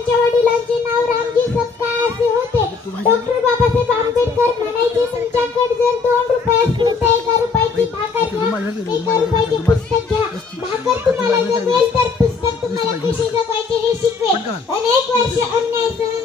त्यांच्या वडिलांचे नाव रामजी सपकाळ असे होते. डॉक्टर बाबासाहेब आंबेडकर म्हणायचे, तुमच्याकडे जर 2 रुपये असतील तर 1 रुपयाची भाकर घ्या, 1 रुपयाचे पुस्तक घ्या. भाकर तुम्हाला जगवेल तर पुस्तक तुम्हाला कसे जगायचे हे शिकवेल. अनेक वर्ष अन्याय सहन